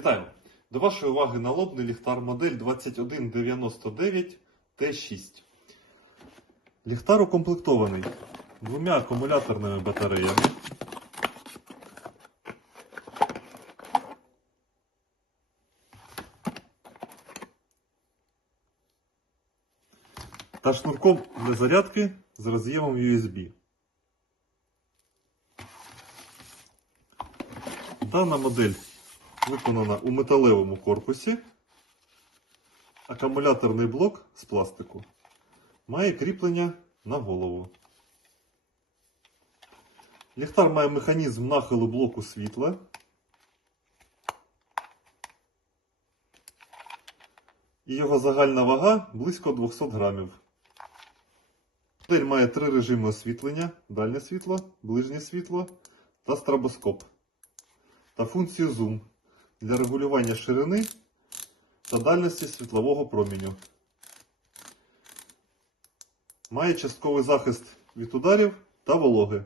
Вітаю! До вашої уваги налобний ліхтар модель 2199 T6. Ліхтар укомплектований двома акумуляторними батареями. Та шнурком для зарядки з роз'ємом USB. Дана модель виконана у металевому корпусі. Акумуляторний блок з пластику має кріплення на голову. Ліхтар має механізм нахилу блоку світла. І його загальна вага близько 200 грамів. Модель має три режими освітлення: дальнє світло, ближнє світло та стробоскоп. Та функцію зум для регулювання ширини та дальності світлового проміню. Має частковий захист від ударів та вологи.